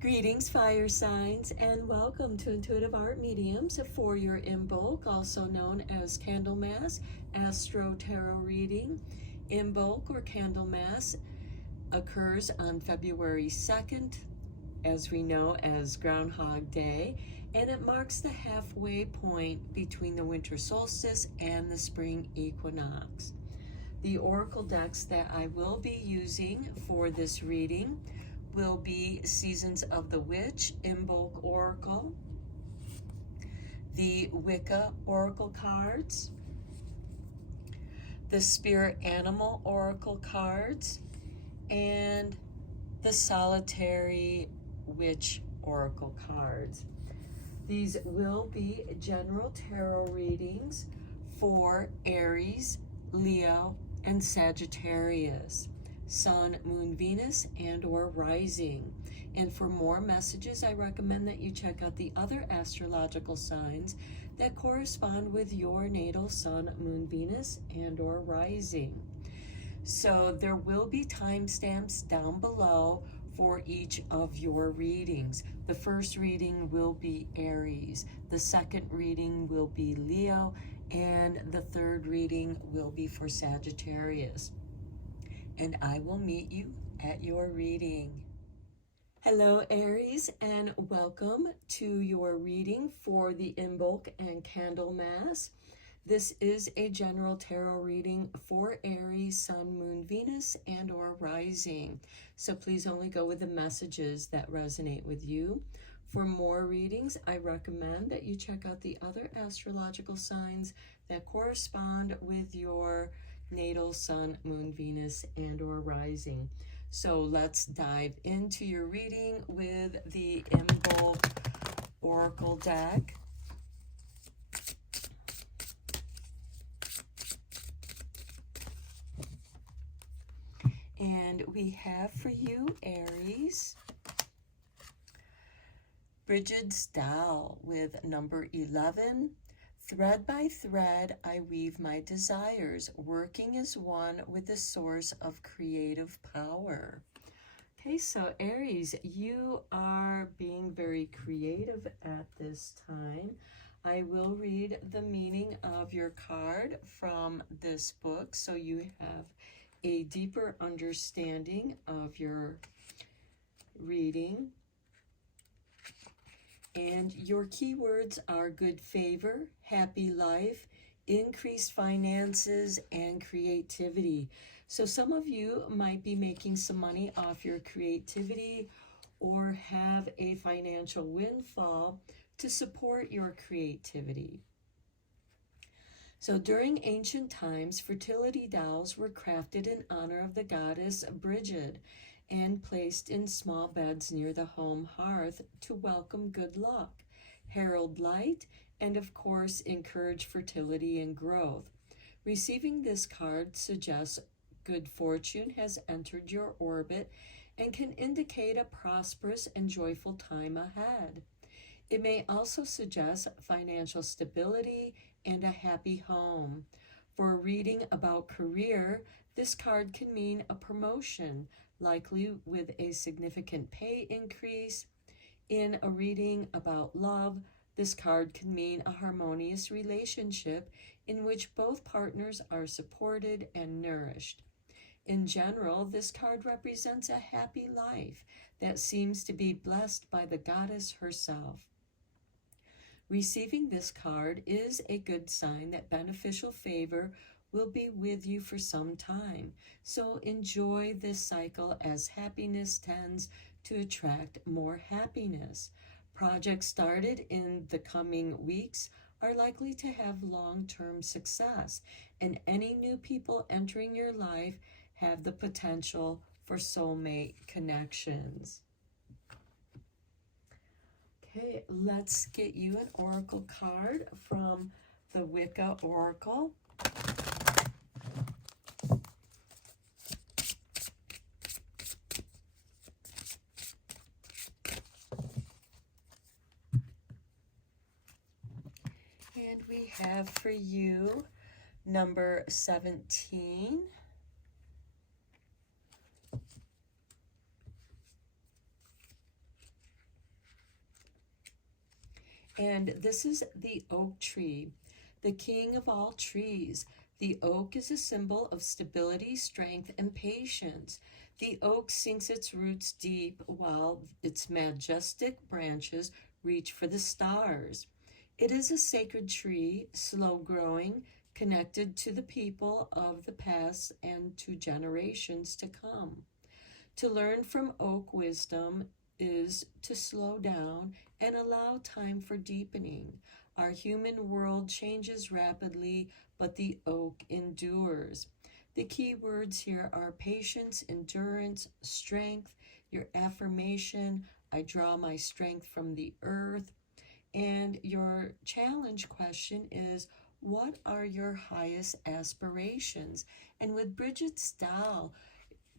Greetings, fire signs, and welcome to Intuitive Art Mediums for your Imbolc, also known as Candlemas Astro-Tarot reading. Imbolc or Candlemas occurs on February 2nd, as we know as Groundhog Day, and it marks the halfway point between the winter solstice and the spring equinox. The oracle decks that I will be using for this reading will be Seasons of the Witch, Imbolc Oracle, the Wicca Oracle cards, the Spirit Animal Oracle cards, and the Solitary Witch Oracle cards. These will be general tarot readings for Aries, Leo, and Sagittarius, Sun, Moon, Venus, and or rising. And for more messages, I recommend that you check out the other astrological signs that correspond with your natal Sun, Moon, Venus, and or rising. So there will be timestamps down below for each of your readings. The first reading will be Aries, the second reading will be Leo, and the third reading will be for Sagittarius. And I will meet you at your reading. Hello, Aries, and welcome to your reading for the Imbolc and Candlemas. This is a general tarot reading for Aries, Sun, Moon, Venus, and or rising. So please only go with the messages that resonate with you. For more readings, I recommend that you check out the other astrological signs that correspond with your natal Sun, Moon, Venus, and or rising. So let's dive into your reading with the Imbolc Oracle deck. And we have for you, Aries, Bridget's Doll with number 11. Thread by thread, I weave my desires, working as one with the source of creative power. Okay, so Aries, you are being very creative at this time. I will read the meaning of your card from this book so you have a deeper understanding of your reading. And your keywords are good favor, happy life, increased finances, and creativity. So some of you might be making some money off your creativity or have a financial windfall to support your creativity. So during ancient times, fertility dolls were crafted in honor of the goddess Bridget and placed in small beds near the home hearth to welcome good luck, herald light, and of course encourage fertility and growth. Receiving this card suggests good fortune has entered your orbit and can indicate a prosperous and joyful time ahead. It may also suggest financial stability and a happy home. For a reading about career, this card can mean a promotion, likely with a significant pay increase. In a reading about love, this card can mean a harmonious relationship in which both partners are supported and nourished. In general, this card represents a happy life that seems to be blessed by the goddess herself. Receiving this card is a good sign that beneficial favor will be with you for some time. So enjoy this cycle as happiness tends to attract more happiness. Projects started in the coming weeks are likely to have long-term success, and any new people entering your life have the potential for soulmate connections. Okay, let's get you an oracle card from the Wicca Oracle. And we have for you number 17. And this is the oak tree, the king of all trees. The oak is a symbol of stability, strength, and patience. The oak sinks its roots deep while its majestic branches reach for the stars. It is a sacred tree, slow growing, connected to the people of the past and to generations to come. To learn from oak wisdom is to slow down and allow time for deepening. Our human world changes rapidly, but the oak endures. The key words here are patience, endurance, strength, your affirmation, I draw my strength from the earth. And your challenge question is, what are your highest aspirations? And with Bridget's doll,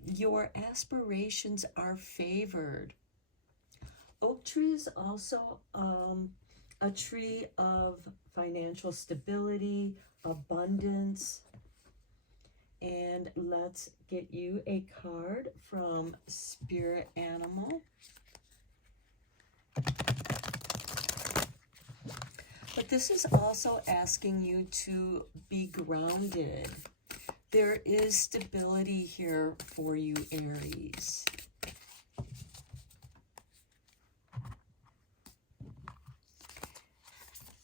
your aspirations are favored. Oak tree is also a tree of financial stability, abundance. And let's get you a card from Spirit Animal. But this is also asking you to be grounded. There is stability here for you, Aries.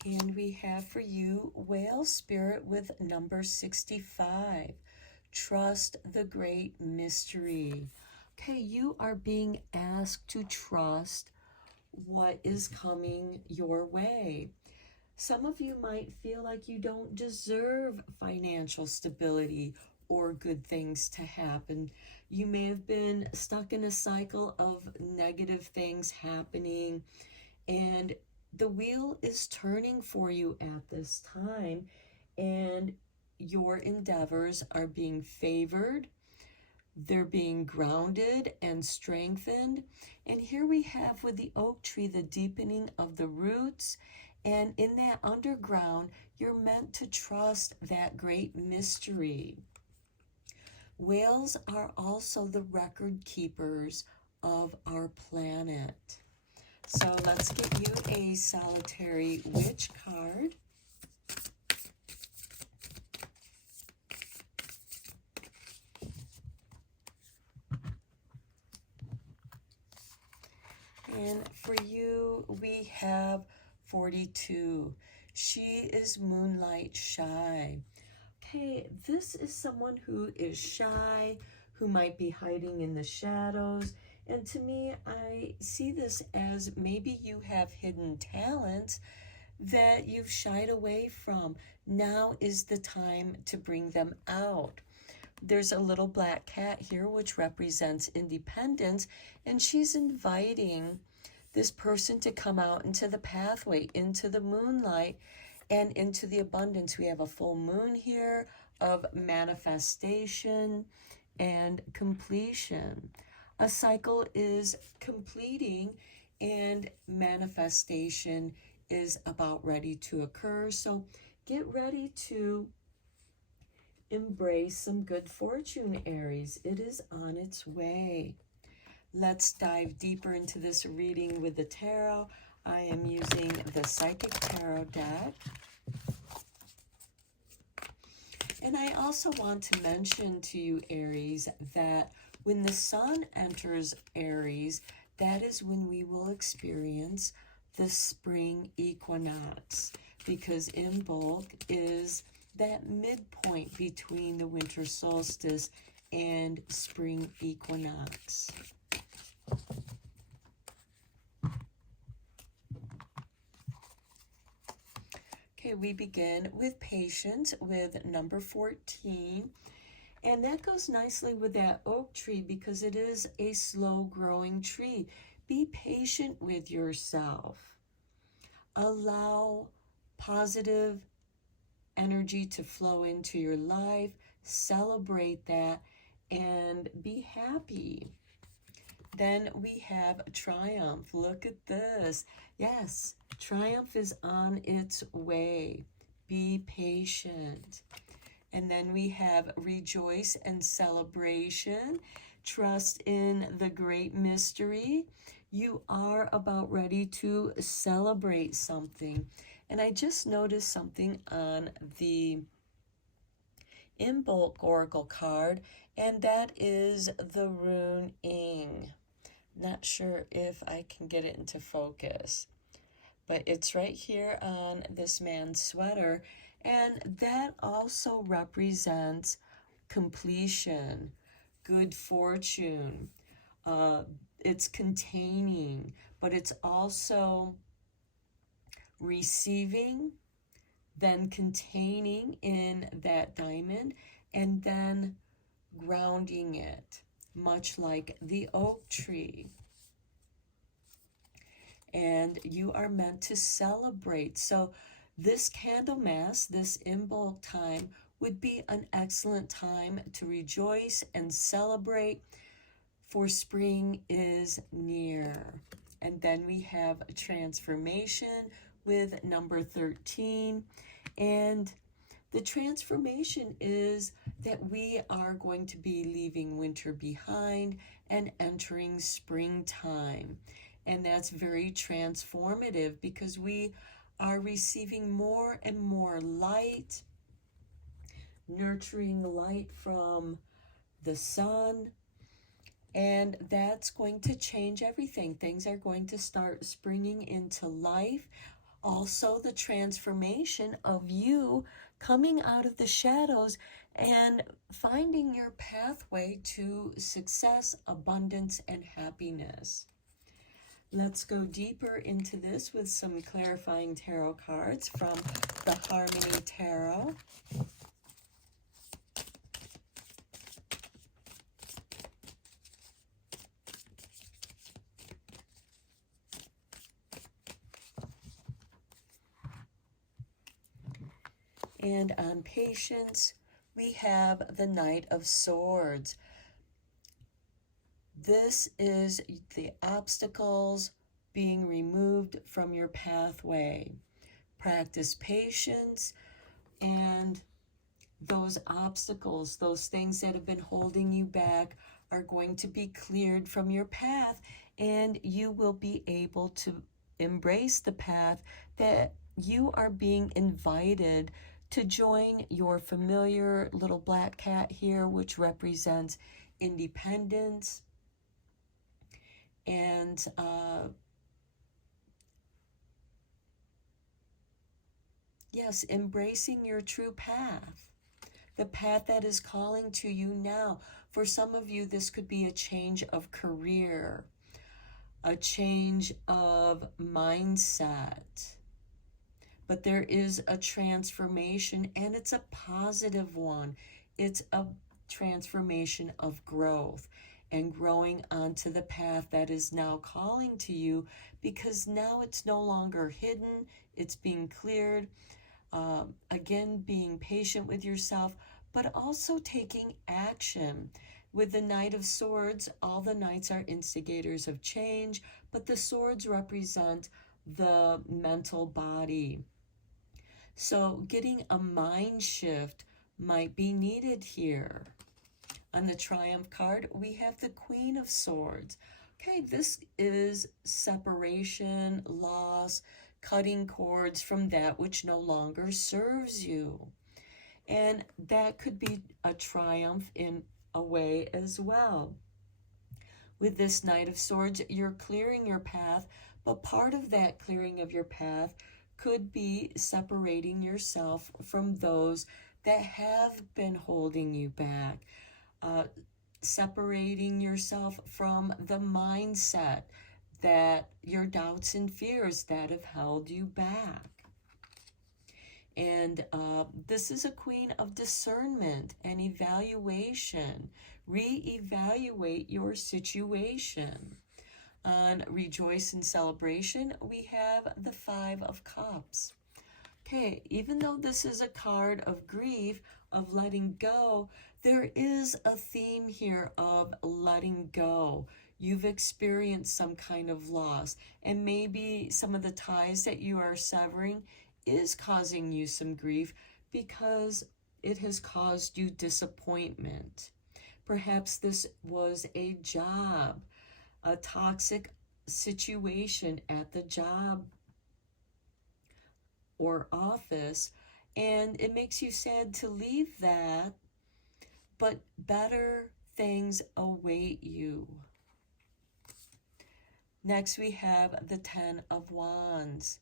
And we have for you Whale Spirit with number 65. Trust the great mystery. Okay, you are being asked to trust what is coming your way. Some of you might feel like you don't deserve financial stability or good things to happen. You may have been stuck in a cycle of negative things happening, and the wheel is turning for you at this time, and your endeavors are being favored. They're being grounded and strengthened. And here we have with the oak tree the deepening of the roots. And in that underground, you're meant to trust that great mystery. Whales are also the record keepers of our planet. So let's get you a solitary witch card. And for you, we have 42. She is moonlight shy. Okay, this is someone who is shy, who might be hiding in the shadows. And to me, I see this as maybe you have hidden talents that you've shied away from. Now is the time to bring them out. There's a little black cat here, which represents independence, and she's inviting this person to come out into the pathway, into the moonlight, and into the abundance. We have a full moon here of manifestation and completion. A cycle is completing, and manifestation is about ready to occur. So get ready to embrace some good fortune, Aries. It is on its way. Let's dive deeper into this reading with the tarot. I am using the Psychic Tarot deck. And I also want to mention to you, Aries, that when the sun enters Aries, that is when we will experience the spring equinox, because Imbolc is that midpoint between the winter solstice and spring equinox. Okay, we begin with patience with number 14. And that goes nicely with that oak tree because it is a slow growing tree. Be patient with yourself. Allow positive energy to flow into your life. Celebrate that and be happy. Then we have triumph. Look at this. Yes, triumph is on its way. Be patient. And then we have rejoice and celebration. Trust in the great mystery. you are about ready to celebrate something. And I just noticed something on the Imbolc Oracle card, and that is the rune Ing. Not sure if I can get it into focus, but it's right here on this man's sweater, and that also represents completion, good fortune. It's containing, but it's also receiving, then containing in that diamond, and then grounding it, much like the oak tree. And you are meant to celebrate. So this Candlemas, this Imbolc time, would be an excellent time to rejoice and celebrate, for spring is near. And then we have a transformation with number 13. And the transformation is that we are going to be leaving winter behind and entering springtime. And that's very transformative because we are receiving more and more light, nurturing light from the sun. And that's going to change everything. Things are going to start springing into life. Also, the transformation of you coming out of the shadows and finding your pathway to success, abundance, and happiness. Let's go deeper into this with some clarifying tarot cards from the Harmony Tarot. And on patience, we have the Knight of Swords. This is the obstacles being removed from your pathway. Practice patience, and those obstacles, those things that have been holding you back, are going to be cleared from your path, and you will be able to embrace the path that you are being invited to join your familiar little black cat here, which represents independence and yes, embracing your true path, the path that is calling to you now. For some of you, this could be a change of career, a change of mindset. But there is a transformation, and it's a positive one. It's a transformation of growth and growing onto the path that is now calling to you, because now it's no longer hidden, it's being cleared. Again, being patient with yourself, but also taking action. With the Knight of Swords, all the knights are instigators of change, but the swords represent the mental body. So getting a mind shift might be needed here. On the Triumph card, we have the Queen of Swords. Okay, this is separation, loss, cutting cords from that which no longer serves you. And that could be a triumph in a way as well. With this Knight of Swords, you're clearing your path, but part of that clearing of your path could be separating yourself from those that have been holding you back, separating yourself from the mindset that your doubts and fears that have held you back. And this is a queen of discernment and evaluation. Reevaluate your situation. On Rejoice and Celebration, we have the Five of Cups. Okay, even though this is a card of grief, of letting go, there is a theme here of letting go. You've experienced some kind of loss, and maybe some of the ties that you are severing is causing you some grief because it has caused you disappointment. Perhaps this was a job, a toxic situation at the job or office, and it makes you sad to leave that, but better things await you. Next, we have the Ten of Wands.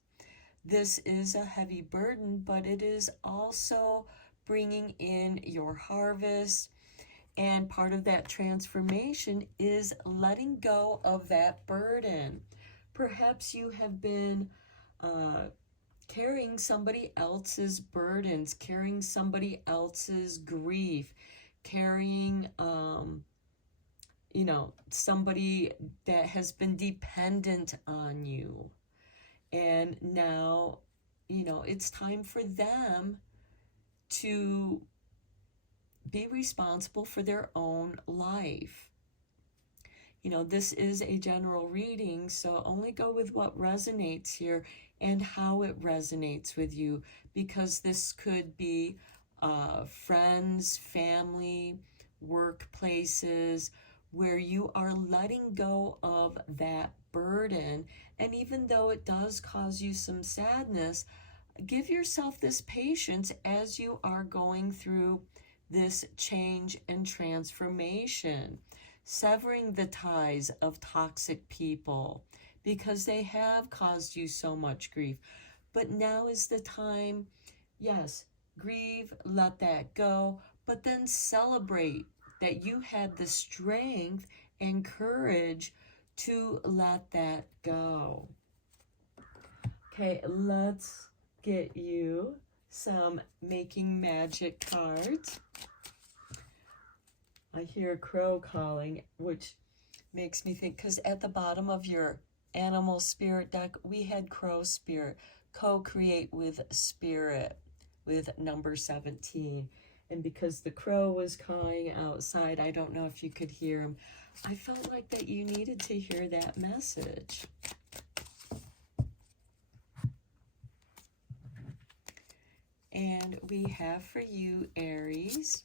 This is a heavy burden, but it is also bringing in your harvest. And part of that transformation is letting go of that burden. Perhaps you have been carrying somebody else's burdens, carrying somebody else's grief, carrying somebody that has been dependent on you. And now, it's time for them to be responsible for their own life. This is a general reading, so only go with what resonates here and how it resonates with you, because this could be friends, family, workplaces, where you are letting go of that burden. And even though it does cause you some sadness, give yourself this patience as you are going through this change and transformation, severing the ties of toxic people because they have caused you so much grief. But now is the time, yes, grieve, let that go, but then celebrate that you had the strength and courage to let that go. Okay, let's get you some Making Magic cards. I hear crow calling, which makes me think, because at the bottom of your animal spirit deck, we had crow spirit, co-create with spirit, with number 17. And because the crow was cawing outside, I don't know if you could hear him. I felt like that you needed to hear that message. And we have for you, Aries,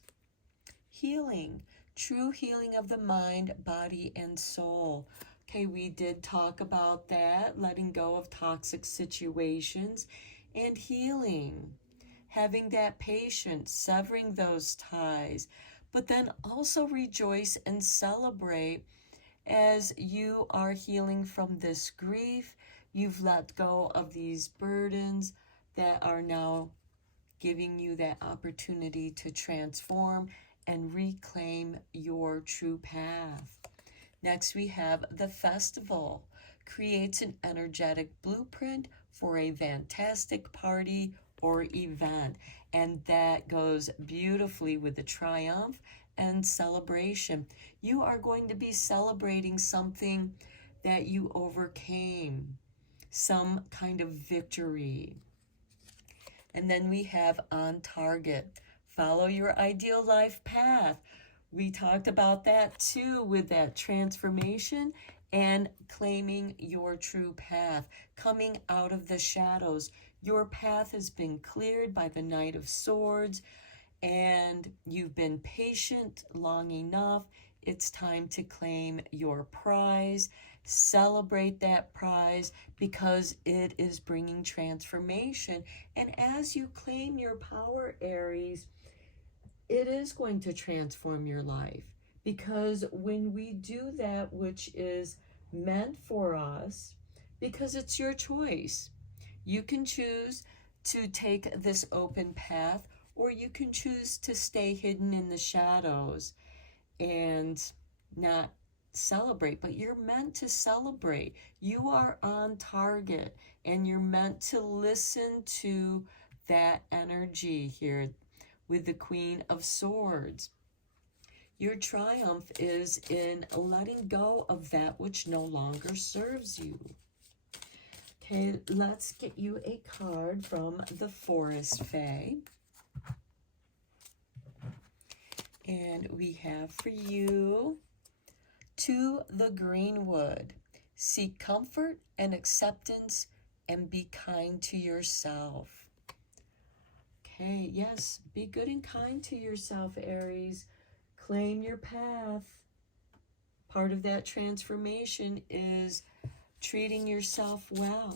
healing, true healing of the mind, body, and soul. Okay, we did talk about that, letting go of toxic situations and healing, having that patience, severing those ties, but then also rejoice and celebrate as you are healing from this grief. You've let go of these burdens that are now giving you that opportunity to transform and reclaim your true path. Next, we have the festival. Creates an energetic blueprint for a fantastic party or event. And that goes beautifully with the triumph and celebration. You are going to be celebrating something that you overcame, some kind of victory. And then we have on target. Follow your ideal life path. We talked about that too, with that transformation and claiming your true path, coming out of the shadows. Your path has been cleared by the Knight of Swords, and you've been patient long enough. It's time to claim your prize. Celebrate that prize because it is bringing transformation. And as you claim your power, Aries, it is going to transform your life, because when we do that which is meant for us, because it's your choice, you can choose to take this open path, or you can choose to stay hidden in the shadows and not celebrate. But you're meant to celebrate. You are on target, and you're meant to listen to that energy here with the Queen of Swords. Your triumph is in letting go of that which no longer serves you. Okay, let's get you a card from the Forest Fae. And we have for you, To the Greenwood. Seek comfort and acceptance and be kind to yourself. Okay, yes, be good and kind to yourself, Aries. Claim your path. Part of that transformation is treating yourself well.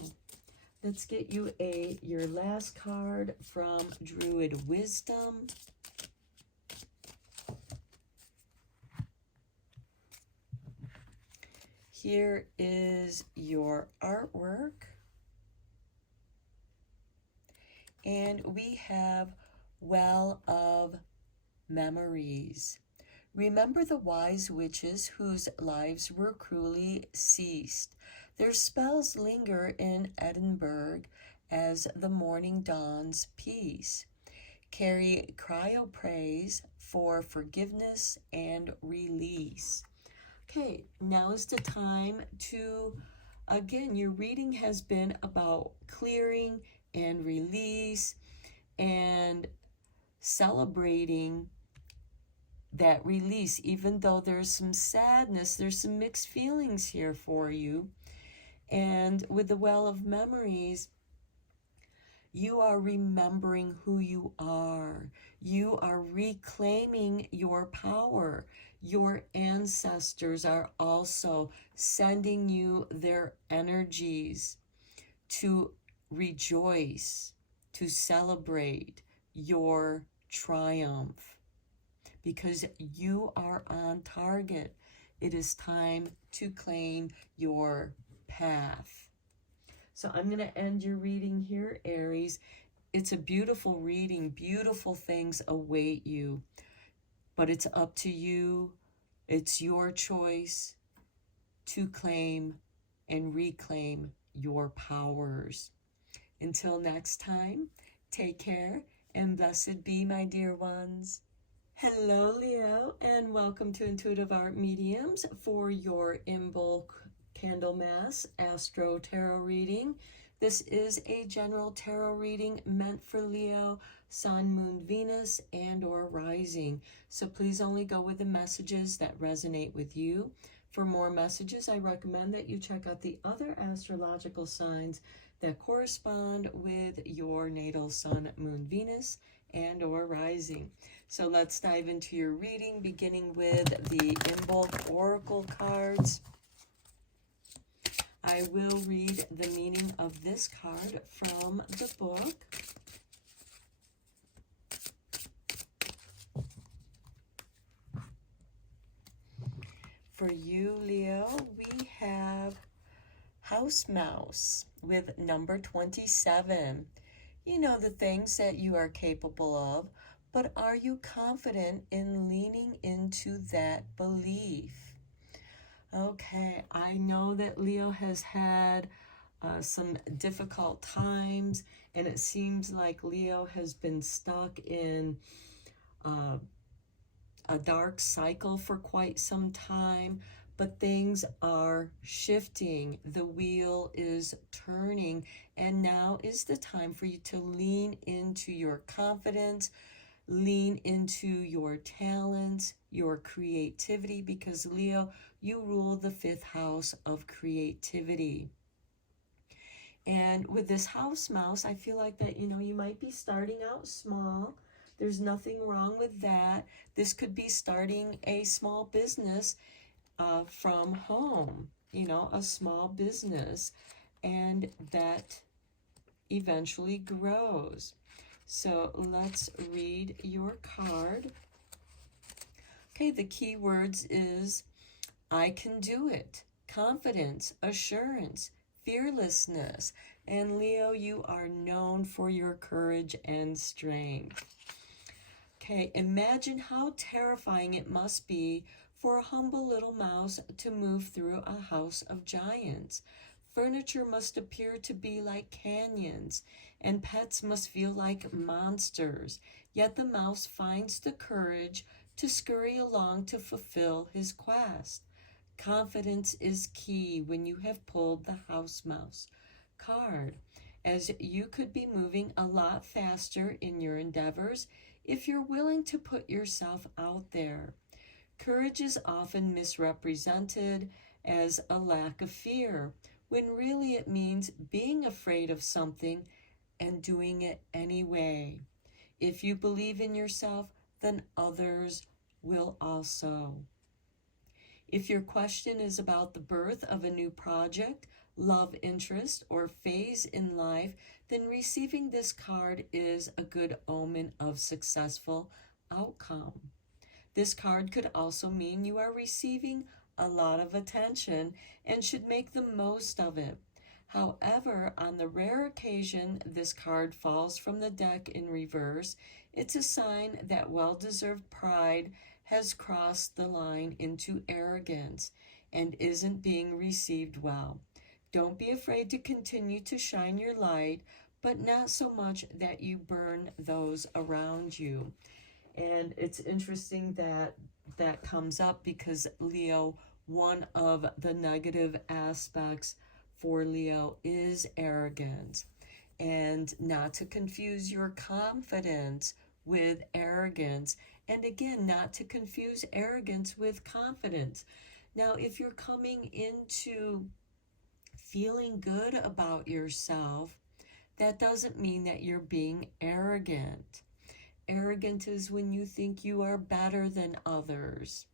Let's get you your last card from Druid Wisdom. Here is your artwork. And we have Well of Memories. Remember the wise witches whose lives were cruelly seized. Their spells linger in Edinburgh as the morning dawns peace. Carry cryopraise for forgiveness and release. Okay, now is the time to, again, your reading has been about clearing and release and celebrating that release. Even though there's some sadness, there's some mixed feelings here for you. And with the Well of Memories, you are remembering who you are. You are reclaiming your power. Your ancestors are also sending you their energies to rejoice, to celebrate your triumph, because you are on target. It is time to claim your path. So I'm going to end your reading here, Aries. It's a beautiful reading. Beautiful things await you. But it's up to you. It's your choice to claim and reclaim your powers. Until next time, take care and blessed be, my dear ones. Hello, Leo, and welcome to Intuitive Art Mediums for your Imbolc Candlemas Astro-Tarot reading. This is a general tarot reading meant for Leo, Sun, Moon, Venus, and or Rising. So please only go with the messages that resonate with you. For more messages, I recommend that you check out the other astrological signs that correspond with your natal Sun, Moon, Venus, and or Rising. So let's dive into your reading, beginning with the Imbolc Oracle cards. I will read the meaning of this card from the book. For you, Leo, we have House Mouse with number 27. You know the things that you are capable of, but are you confident in leaning into that belief? Okay, I know that Leo has had some difficult times, and it seems like Leo has been stuck in a dark cycle for quite some time, but things are shifting. The wheel is turning, and now is the time for you to lean into your confidence, lean into your talents, your creativity, because Leo, you rule the 5th house of creativity. And with this house mouse, I feel like that, you might be starting out small. There's nothing wrong with that. This could be starting a small business from home, a small business, and that eventually grows. So let's read your card. Okay, the key words is I can do it, confidence, assurance, fearlessness. And Leo, you are known for your courage and strength. Okay, imagine how terrifying it must be for a humble little mouse to move through a house of giants. Furniture must appear to be like canyons, and pets must feel like monsters. Yet the mouse finds the courage to scurry along to fulfill his quest. Confidence is key when you have pulled the house mouse card, as you could be moving a lot faster in your endeavors if you're willing to put yourself out there. Courage is often misrepresented as a lack of fear, when really it means being afraid of something and doing it anyway. If you believe in yourself, then others will also. If your question is about the birth of a new project, love interest or phase in life, then receiving this card is a good omen of successful outcome. This card could also mean you are receiving a lot of attention and should make the most of it. However, on the rare occasion this card falls from the deck in reverse, it's a sign that well-deserved pride has crossed the line into arrogance and isn't being received well. Don't be afraid to continue to shine your light, but not so much that you burn those around you. And it's interesting that that comes up because Leo, one of the negative aspects for Leo is arrogance. And not to confuse your confidence with arrogance. And again, not to confuse arrogance with confidence. Now, if you're coming into feeling good about yourself, that doesn't mean that you're being arrogant. Arrogant is when you think you are better than others.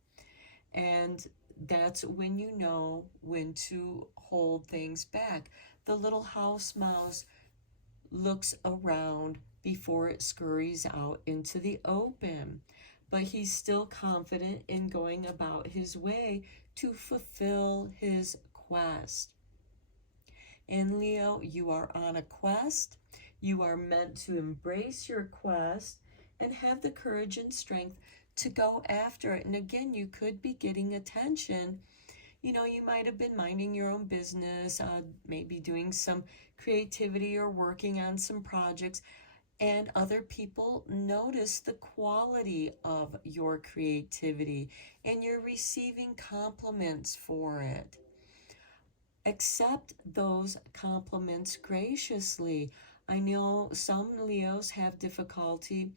And that's when you know when to hold things back. The little house mouse looks around before it scurries out into the open. But he's still confident in going about his way to fulfill his quest. And Leo, you are on a quest. You are meant to embrace your quest and have the courage and strength to go after it. And again, you could be getting attention. You know, you might have been minding your own business, maybe doing some creativity or working on some projects, and other people notice the quality of your creativity, and you're receiving compliments for it. Accept those compliments graciously. I know some Leos have difficulty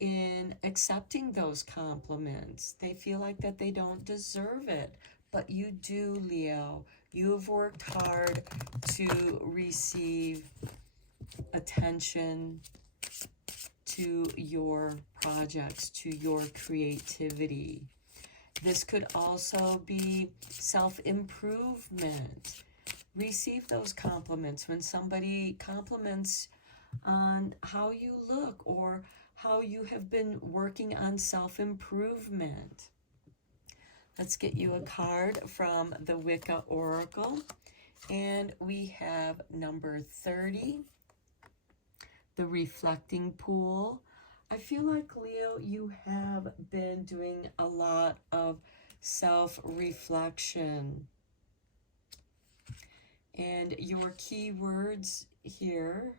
in accepting those compliments. They feel like that they don't deserve it, but you do, Leo. You have worked hard to receive attention to your projects, to your creativity. This could also be self-improvement. Receive those compliments. When somebody compliments on how you look or how you have been working on self-improvement. Let's get you a card from the Wicca Oracle. And we have number 30, the Reflecting Pool. I feel like, Leo, you have been doing a lot of self-reflection. And your keywords here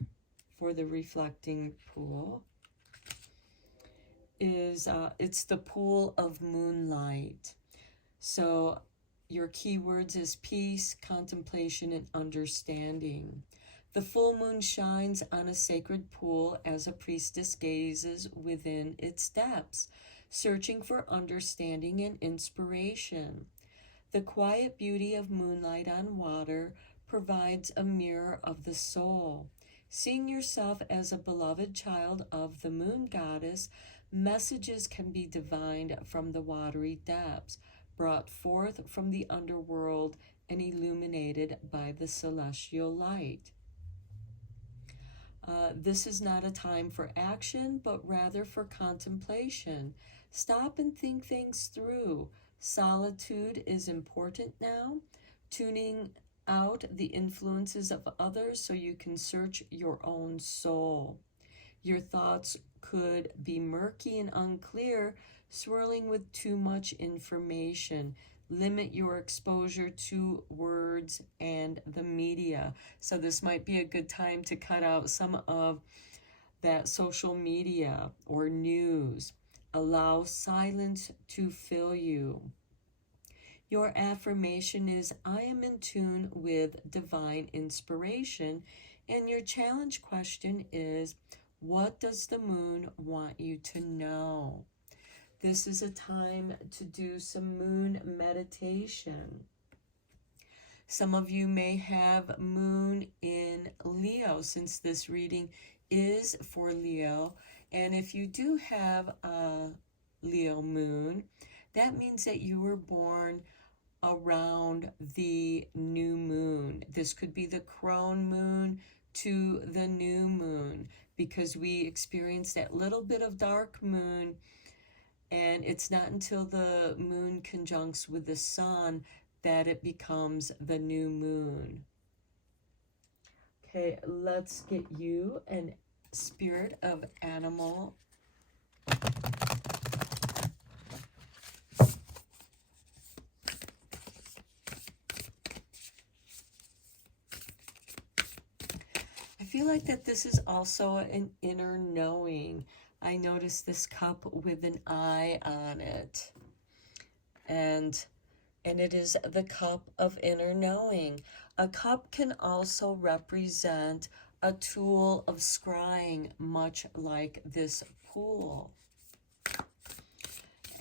for the Reflecting Pool is, it's the pool of moonlight. So your keywords is peace, contemplation, and understanding. The full moon shines on a sacred pool as a priestess gazes within its depths, searching for understanding and inspiration. The quiet beauty of moonlight on water provides a mirror of the soul. Seeing yourself as a beloved child of the moon goddess, messages can be divined from the watery depths, brought forth from the underworld and illuminated by the celestial light. This is not a time for action, but rather for contemplation. Stop and think things through. Solitude is important now. Tuning out the influences of others so you can search your own soul. Your thoughts could be murky and unclear, swirling with too much information. Limit your exposure to words and the media. So this might be a good time to cut out some of that social media or news. Allow silence to fill you. Your affirmation is, I am in tune with divine inspiration. And your challenge question is, what does the moon want you to know? This is a time to do some moon meditation. Some of you may have moon in Leo, since this reading is for Leo. And if you do have a Leo moon, that means that you were born around the new moon. This could be the crone moon to the new moon, because we experience that little bit of dark moon, and it's not until the moon conjuncts with the sun that it becomes the new moon. Okay, let's get you an spirit of animal. I feel like that this is also an inner knowing. I notice this cup with an eye on it. And it is the cup of inner knowing. A cup can also represent a tool of scrying, much like this pool.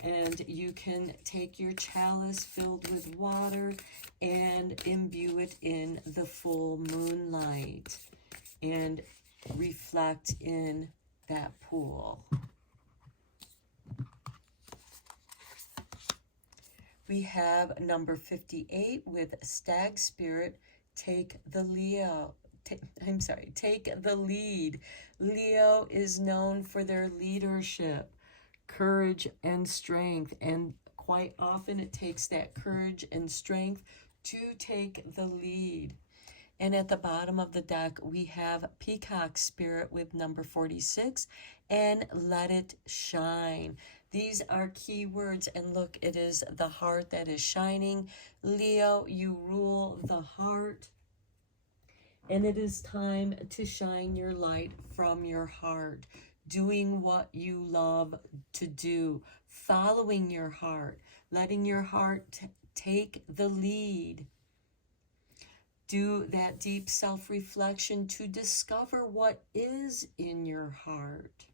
And you can take your chalice filled with water and imbue it in the full moonlight and reflect in that pool. We have number 58 with Stag Spirit, take the lead. Leo is known for their leadership, courage, and strength. And quite often it takes that courage and strength to take the lead. And at the bottom of the deck, we have Peacock Spirit with number 46 and Let It Shine. These are key words, and look, it is the heart that is shining. Leo, you rule the heart, and it is time to shine your light from your heart, doing what you love to do, following your heart, letting your heart take the lead. Do that deep self-reflection to discover what is in your heart.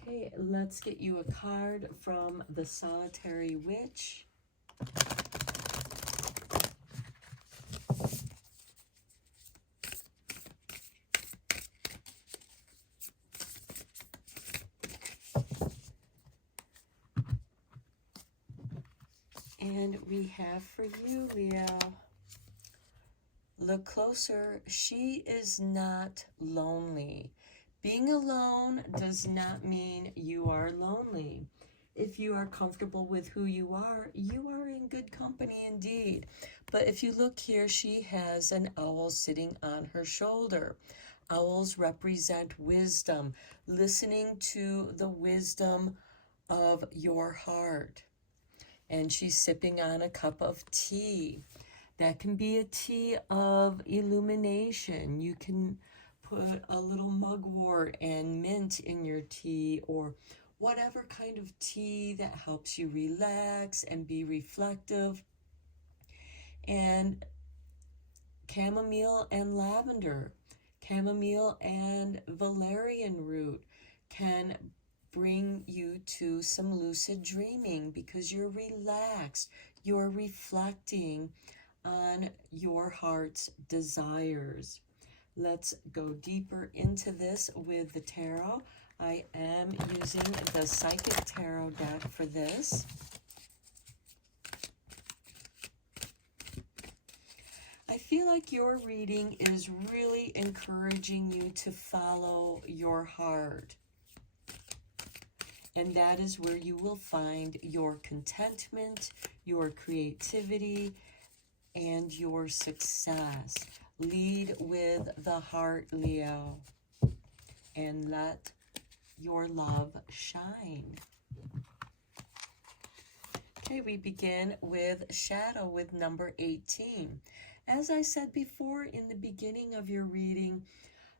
Okay, let's get you a card from the Solitary Witch. And we have for you, Leo, look closer. She is not lonely. Being alone does not mean you are lonely. If you are comfortable with who you are in good company indeed. But if you look here, she has an owl sitting on her shoulder. Owls represent wisdom, listening to the wisdom of your heart. And she's sipping on a cup of tea. That can be a tea of illumination. You can put a little mugwort and mint in your tea, or whatever kind of tea that helps you relax and be reflective. And chamomile and lavender, chamomile and valerian root can bring you to some lucid dreaming because you're relaxed, you're reflecting on your heart's desires. Let's go deeper into this with the tarot. I am using the Psychic Tarot deck for this. I feel like your reading is really encouraging you to follow your heart. And that is where you will find your contentment, your creativity, and your success. Lead with the heart, Leo, and let your love shine. Okay, we begin with Shadow with number 18. As I said before in the beginning of your reading,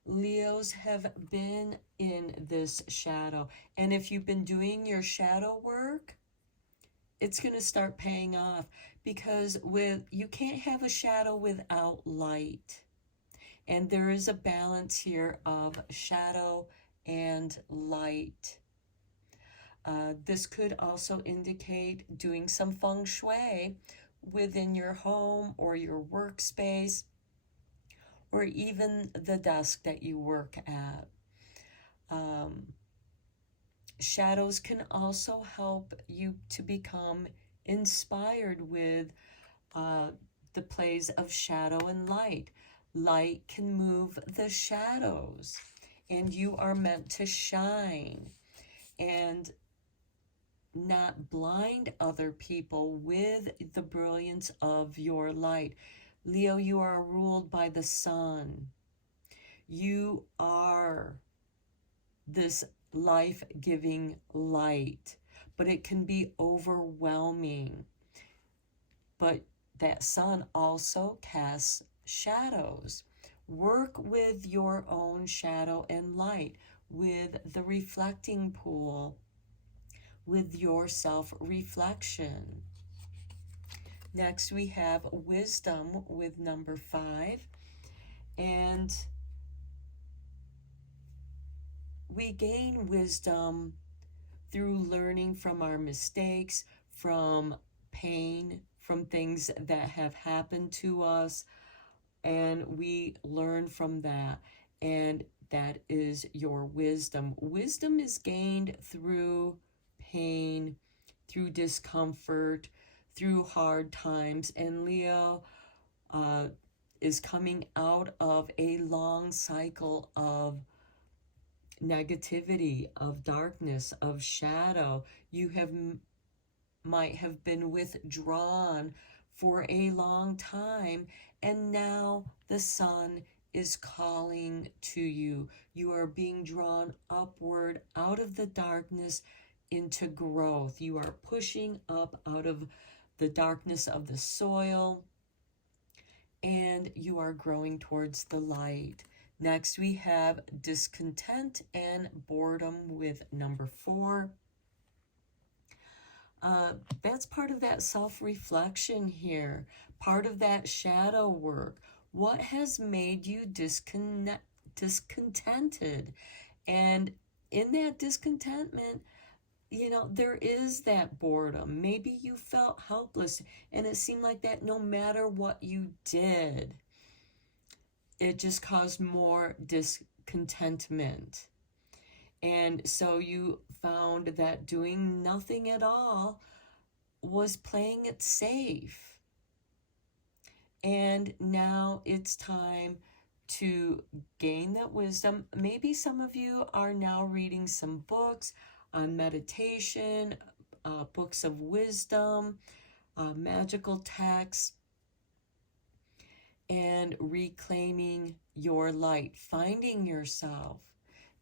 Leos have been in this shadow. And if you've been doing your shadow work, it's going to start paying off, because you can't have a shadow without light. And there is a balance here of shadow and light. This could also indicate doing some feng shui within your home or your workspace, or even the desk that you work at. Shadows can also help you to become inspired with the plays of shadow and light. Light can move the shadows, and you are meant to shine and not blind other people with the brilliance of your light. Leo, you are ruled by the sun. You are this life-giving light, but it can be overwhelming. But that sun also casts shadows. Work with your own shadow and light, with the reflecting pool, with your self-reflection. Next, we have wisdom with number 5. And we gain wisdom through learning from our mistakes, from pain, from things that have happened to us, and we learn from that, and that is your wisdom. Wisdom is gained through pain, through discomfort, through hard times, and Leo is coming out of a long cycle of negativity, of darkness, of shadow. You might have been withdrawn for a long time, and now the sun is calling to you. You are being drawn upward out of the darkness into growth. You are pushing up out of the darkness of the soil, and you are growing towards the light. Next, we have discontent and boredom with number 4. That's part of that self-reflection here, part of that shadow work. What has made you discontented? And in that discontentment, you know, there is that boredom. Maybe you felt helpless, and it seemed like that no matter what you did, it just caused more discontentment. And so you found that doing nothing at all was playing it safe. And now it's time to gain that wisdom. Maybe some of you are now reading some books on meditation, books of wisdom, magical texts, and reclaiming your light, finding yourself,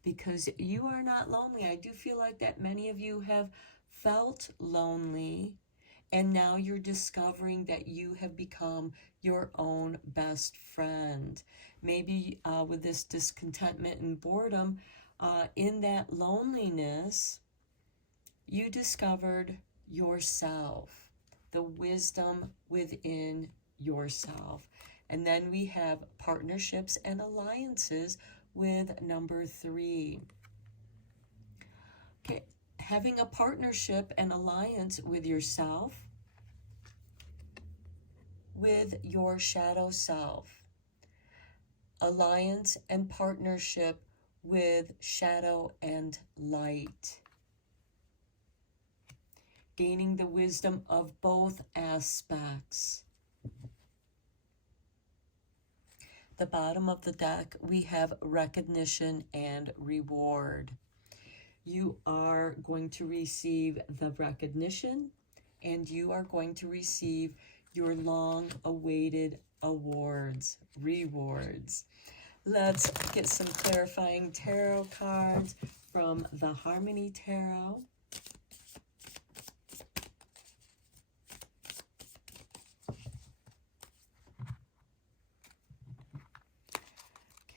because you are not lonely. I do feel like that many of you have felt lonely, and now you're discovering that you have become your own best friend. Maybe with this discontentment and boredom, in that loneliness, you discovered yourself, the wisdom within yourself. And then we have partnerships and alliances with number 3. Okay, having a partnership and alliance with yourself, with your shadow self. Alliance and partnership with shadow and light. Gaining the wisdom of both aspects. The bottom of the deck, we have recognition and reward. You are going to receive the recognition, and you are going to receive your long-awaited rewards. Let's get some clarifying tarot cards from the Harmony Tarot.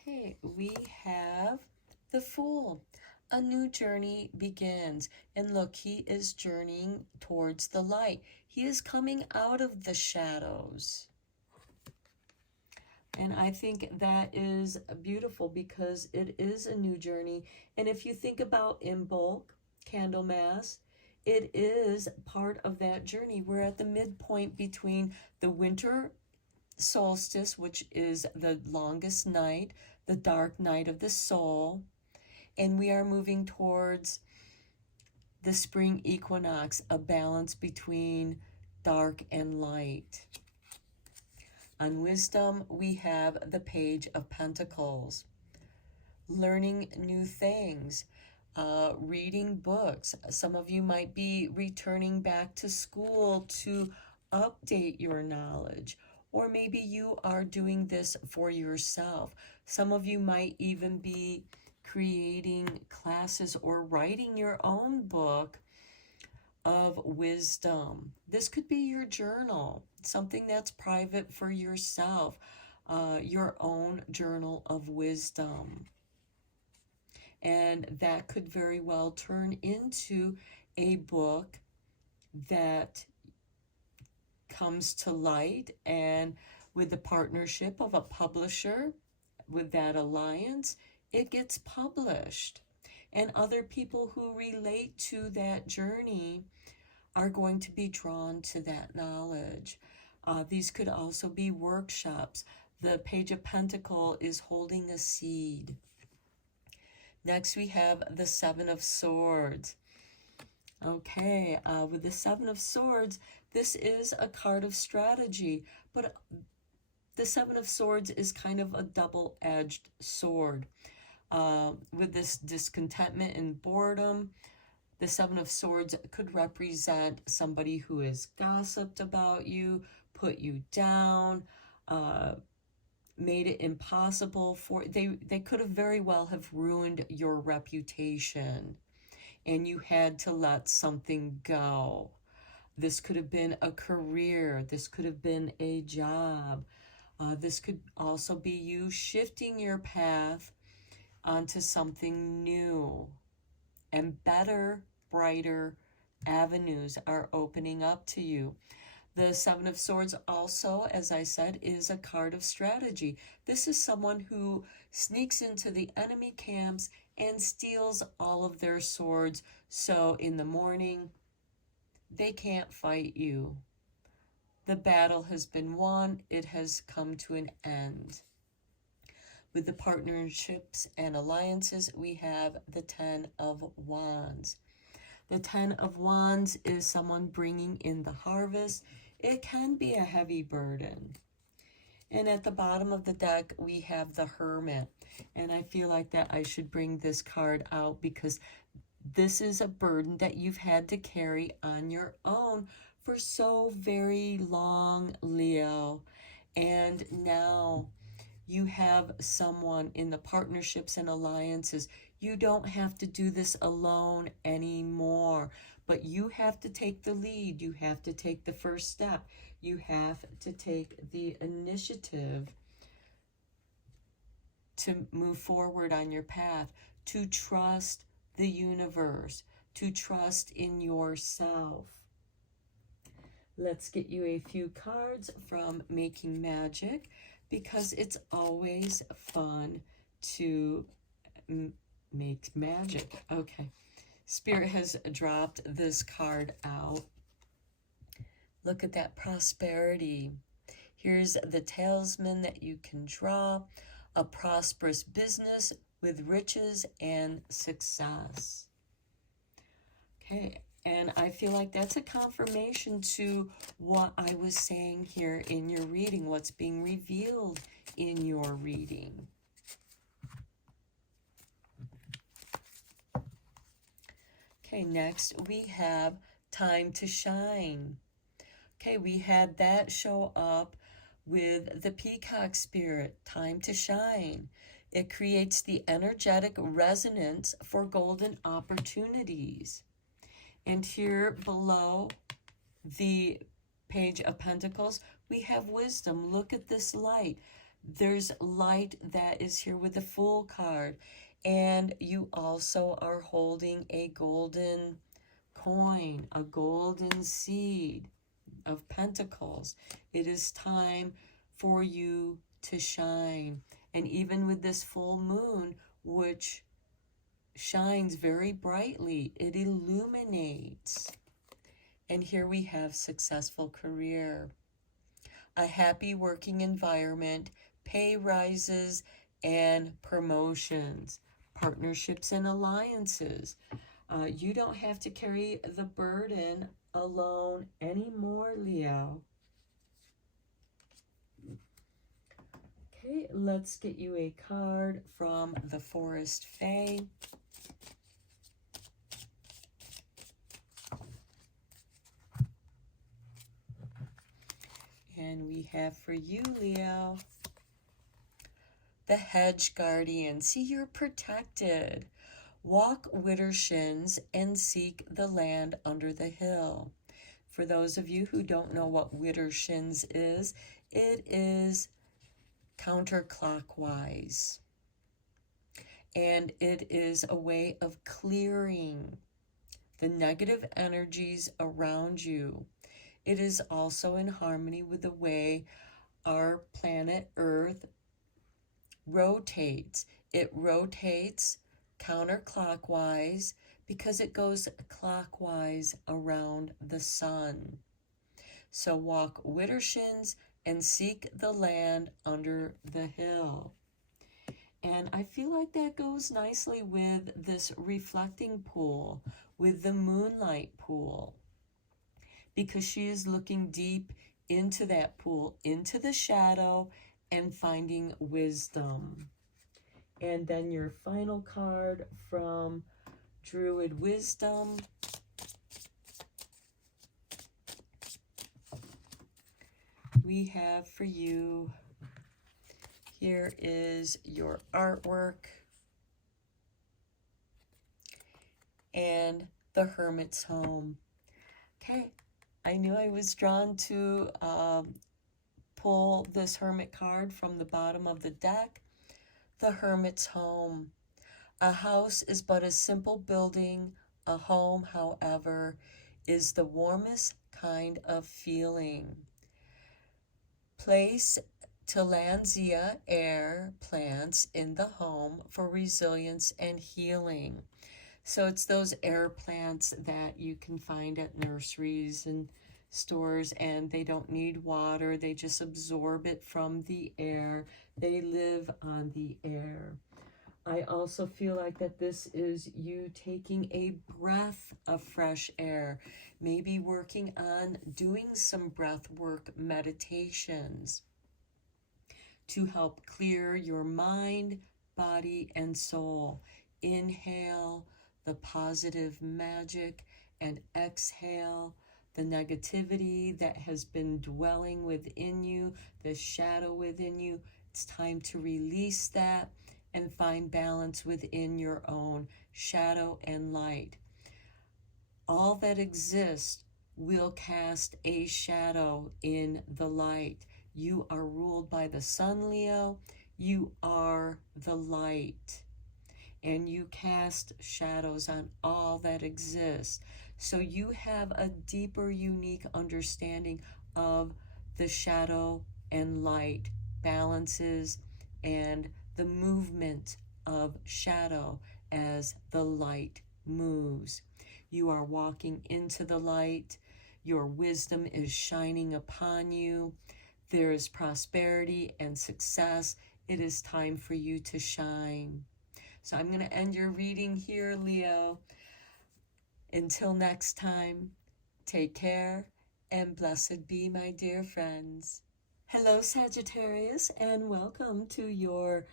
Okay, we have the Fool. A new journey begins. And look, he is journeying towards the light. He is coming out of the shadows. And I think that is beautiful because it is a new journey. And if you think about Imbolc, Candlemas, it is part of that journey. We're at the midpoint between the winter solstice, which is the longest night, the dark night of the soul, and we are moving towards the spring equinox, a balance between dark and light. On wisdom, we have the Page of Pentacles. Learning new things, reading books. Some of you might be returning back to school to update your knowledge, or maybe you are doing this for yourself. Some of you might even be creating classes or writing your own book of wisdom. This could be your journal, something that's private for yourself, your own journal of wisdom. And that could very well turn into a book that comes to light, and with the partnership of a publisher, with that alliance, it gets published. And other people who relate to that journey are going to be drawn to that knowledge. These could also be workshops. The Page of Pentacles is holding a seed. Next, we have the Seven of Swords. Okay, with the Seven of Swords, this is a card of strategy, but the Seven of Swords is kind of a double-edged sword. With this discontentment and boredom, the Seven of Swords could represent somebody who has gossiped about you, put you down, made it impossible for they could have very well have ruined your reputation, and you had to let something go. This could have been a career, this could have been a job, this could also be you shifting your path onto something new, and better, brighter avenues are opening up to you. The Seven of Swords also, as I said, is a card of strategy. This is someone who sneaks into the enemy camps and steals all of their swords, so in the morning, they can't fight you. The battle has been won. It has come to an end. With the partnerships and alliances, we have the Ten of Wands. The Ten of Wands is someone bringing in the harvest. It can be a heavy burden. And at the bottom of the deck, we have the Hermit. And I feel like that I should bring this card out because this is a burden that you've had to carry on your own for so very long, Leo. And now you have someone in the partnerships and alliances. You don't have to do this alone anymore, but you have to take the lead. You have to take the first step. You have to take the initiative to move forward on your path, to trust the universe, to trust in yourself. Let's get you a few cards from Making Magic, because it's always fun to make magic. Okay, Spirit has dropped this card out. Look at that prosperity. Here's the talisman that you can draw, a prosperous business with riches and success. Okay, and I feel like that's a confirmation to what I was saying here in your reading, what's being revealed in your reading. Okay, next we have Time to Shine. Okay, we had that show up with the Peacock Spirit, Time to Shine. It creates the energetic resonance for golden opportunities. And here below the Page of Pentacles, we have wisdom. Look at this light. There's light that is here with the Fool card. And you also are holding a golden coin, a golden seed of Pentacles. It is time for you to shine. And even with this full moon, which shines very brightly, it illuminates. And here we have successful career, a happy working environment, pay rises and promotions, partnerships and alliances. You don't have to carry the burden alone anymore, Leo. Okay, let's get you a card from the Forest Fae. And we have for you, Leo, the Hedge Guardian. See, you're protected. Walk widdershins and seek the land under the hill. For those of you who don't know what widdershins is, it is counterclockwise. And it is a way of clearing the negative energies around you. It is also in harmony with the way our planet Earth rotates. It rotates counterclockwise because it goes clockwise around the sun. So walk widdershins and seek the land under the hill. And I feel like that goes nicely with this reflecting pool, with the moonlight pool, because she is looking deep into that pool, into the shadow, and finding wisdom. And then your final card from Druid Wisdom. We have for you, here is your artwork and the Hermit's Home. Okay, I knew I was drawn to pull this Hermit card from the bottom of the deck. The Hermit's Home. A house is but a simple building. A home, however, is the warmest kind of feeling. Place Tillandsia air plants in the home for resilience and healing. So it's those air plants that you can find at nurseries and stores, and they don't need water. They just absorb it from the air. They live on the air. I also feel like that this is you taking a breath of fresh air, maybe working on doing some breath work meditations to help clear your mind, body, and soul. Inhale the positive magic and exhale the negativity that has been dwelling within you, the shadow within you. It's time to release that and find balance within your own shadow and light. All that exists will cast a shadow in the light. You are ruled by the sun, Leo. You are the light. And you cast shadows on all that exists. So you have a deeper, unique understanding of the shadow and light balances and the movement of shadow as the light moves. You are walking into the light. Your wisdom is shining upon you. There is prosperity and success. It is time for you to shine. So I'm going to end your reading here, Leo. Until next time, take care and blessed be, my dear friends. Hello, Sagittarius, and welcome to your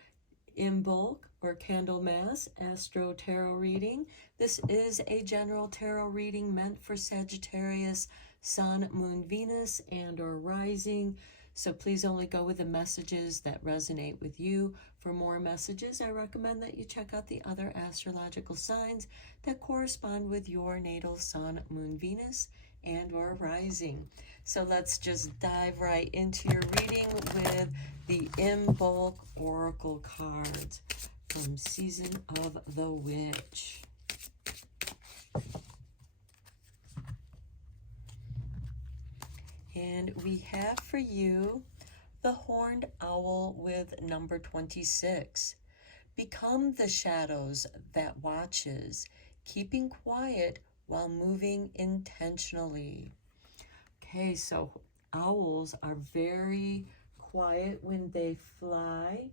Imbolc or Candlemas Astro-Tarot reading. This is a general tarot reading meant for Sagittarius, Sun, Moon, Venus, and or Rising. So please only go with the messages that resonate with you. For more messages, I recommend that you check out the other astrological signs that correspond with your natal Sun, Moon, Venus, and or Rising. So let's just dive right into your reading with the Imbolc Oracle cards from Season of the Witch. And we have for you the Horned Owl with number 26. Become the shadows that watches, keeping quiet while moving intentionally. Okay, so owls are very quiet when they fly.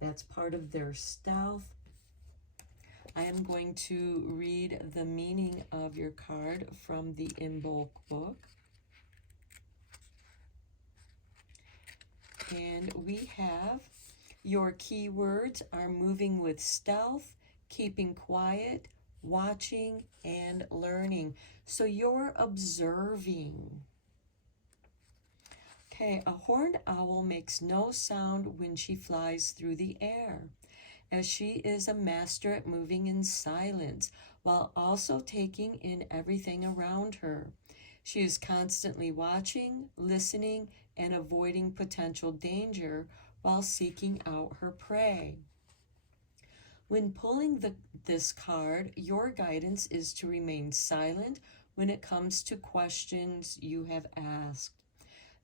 That's part of their stealth. I am going to read the meaning of your card from the Imbolc book. And we have your keywords are moving with stealth, keeping quiet, watching, and learning. So you're observing. Okay, a horned owl makes no sound when she flies through the air, as she is a master at moving in silence while also taking in everything around her. She is constantly watching, listening, and avoiding potential danger while seeking out her prey. When pulling this card, your guidance is to remain silent when it comes to questions you have asked.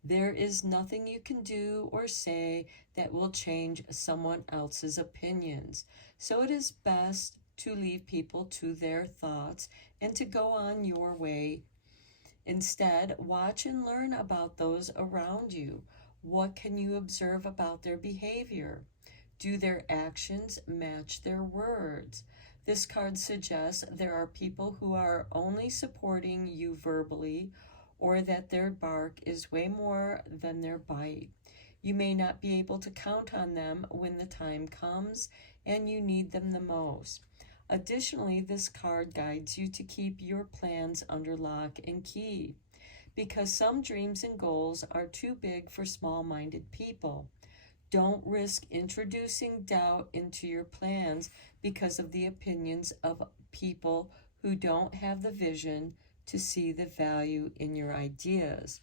There is nothing you can do or say that will change someone else's opinions, so it is best to leave people to their thoughts and to go on your way. Instead, watch and learn about those around you. What can you observe about their behavior? Do their actions match their words? This card suggests there are people who are only supporting you verbally, or that their bark is way more than their bite. You may not be able to count on them when the time comes and you need them the most. Additionally, this card guides you to keep your plans under lock and key, because some dreams and goals are too big for small-minded people. Don't risk introducing doubt into your plans because of the opinions of people who don't have the vision to see the value in your ideas.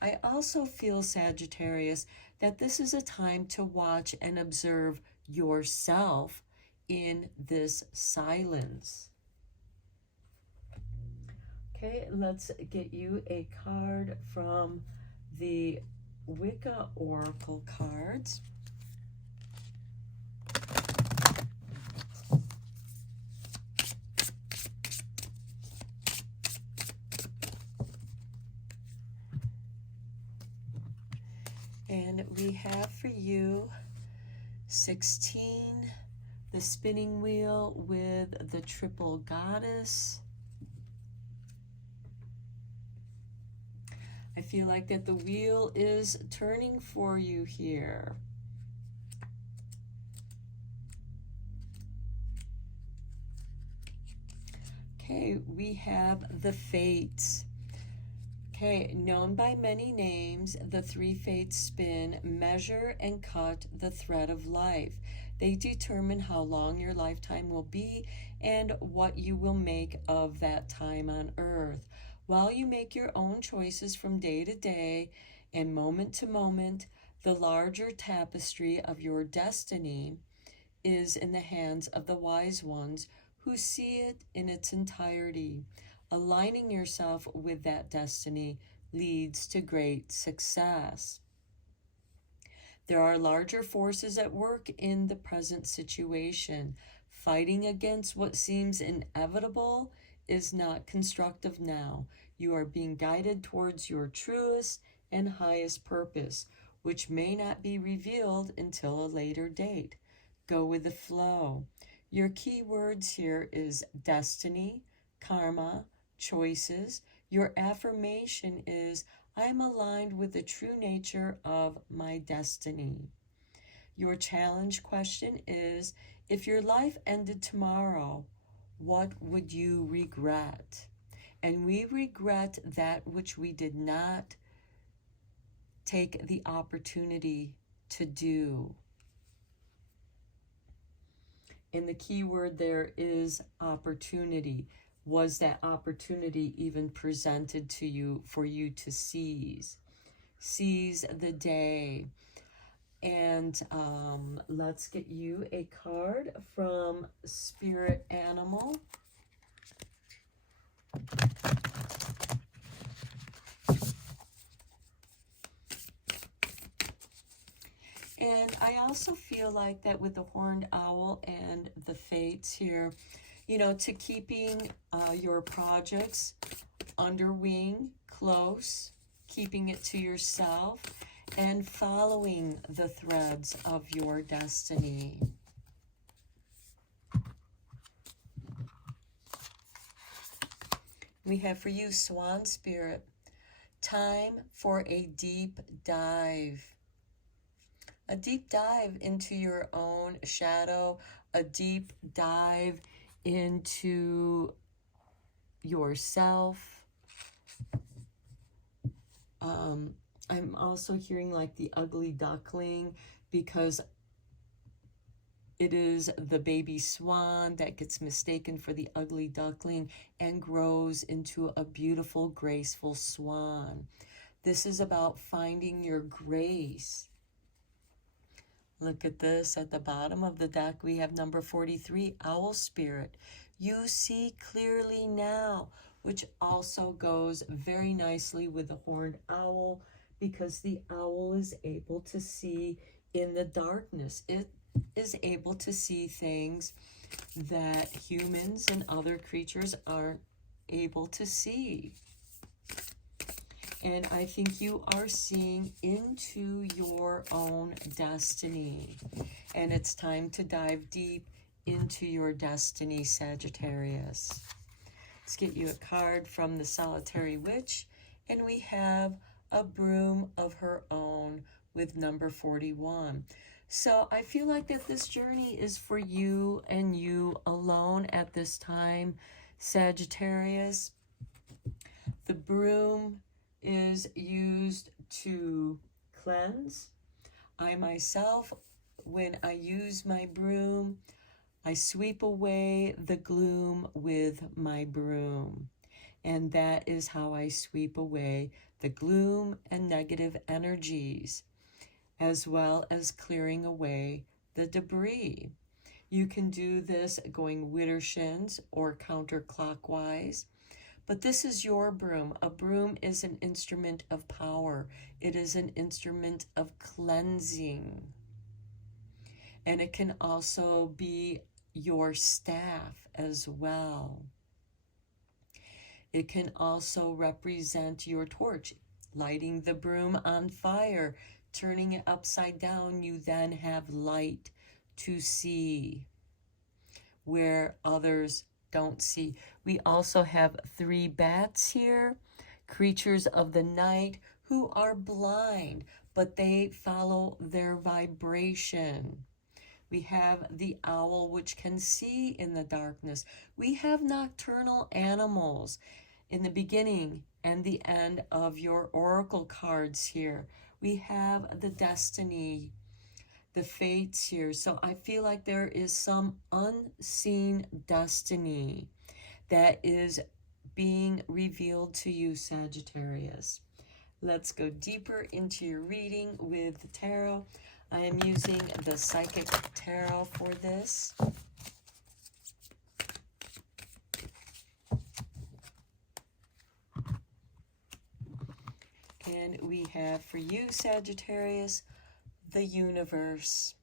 I also feel, Sagittarius, that this is a time to watch and observe yourself in this silence. Okay, let's get you a card from the Wicca Oracle cards. And we have for you 16, the spinning wheel with the triple goddess. I feel like that the wheel is turning for you here. Okay, we have the fates. Okay, known by many names, the three fates spin, measure, and cut the thread of life. They determine how long your lifetime will be and what you will make of that time on earth. While you make your own choices from day to day and moment to moment, the larger tapestry of your destiny is in the hands of the wise ones who see it in its entirety. Aligning yourself with that destiny leads to great success. There are larger forces at work in the present situation. Fighting against what seems inevitable is not constructive now. You are being guided towards your truest and highest purpose, which may not be revealed until a later date. Go with the flow. Your key words here is destiny, karma, choices. Your affirmation is, I am aligned with the true nature of my destiny. Your challenge question is, if your life ended tomorrow, what would you regret? And we regret that which we did not take the opportunity to do. And the key word there is opportunity. Was that opportunity even presented to you for you to seize? Seize the day. And let's get you a card from Spirit Animal. And I also feel like that with the horned owl and the fates here, you know, to keeping your projects under wing, close, keeping it to yourself, and following the threads of your destiny. We have for you, Swan Spirit, time for a deep dive. A deep dive into your own shadow, a deep dive into yourself. I'm also hearing like the ugly duckling, because it is the baby swan that gets mistaken for the ugly duckling and grows into a beautiful, graceful swan. This is about finding your grace. Look at this. At the bottom of the deck, we have number 43, Owl Spirit. You see clearly now, which also goes very nicely with the horned owl, because the owl is able to see in the darkness. It is able to see things that humans and other creatures aren't able to see. And I think you are seeing into your own destiny. And it's time to dive deep into your destiny, Sagittarius. Let's get you a card from the Solitary Witch. And we have a broom of her own with number 41. So I feel like that this journey is for you and you alone at this time, Sagittarius. The broom is used to cleanse. I myself, when I use my broom, I sweep away the gloom with my broom. And that is how I sweep away the gloom and negative energies, as well as clearing away the debris. You can do this going widdershins or counterclockwise. But this is your broom. A broom is an instrument of power. It is an instrument of cleansing. And it can also be your staff as well. It can also represent your torch, lighting the broom on fire, turning it upside down. You then have light to see where others don't see. We also have 3 bats here, creatures of the night who are blind, but they follow their vibration. We have the owl, which can see in the darkness. We have nocturnal animals in the beginning and the end of your oracle cards here. We have the destiny, the fates here. So I feel like there is some unseen destiny that is being revealed to you, Sagittarius. Let's go deeper into your reading with the tarot. I am using the Psychic Tarot for this. And we have for you, Sagittarius, the universe.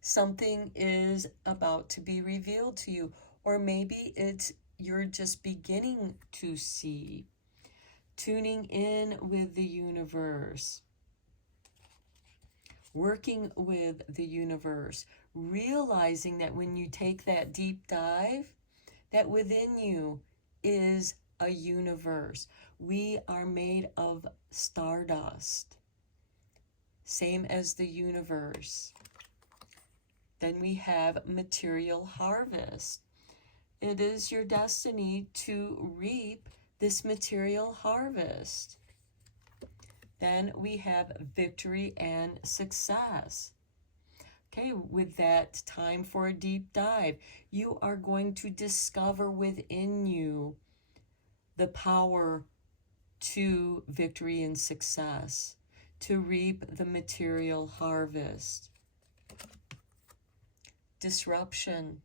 Something is about to be revealed to you, or maybe it's you're just beginning to see. Tuning in with the universe. Working with the universe. Realizing that when you take that deep dive, that within you is a universe. We are made of stardust. Same as the universe. Then we have material harvest. It is your destiny to reap this material harvest. Then we have victory and success. Okay, with that time for a deep dive, you are going to discover within you the power to victory and success, to reap the material harvest. Disruption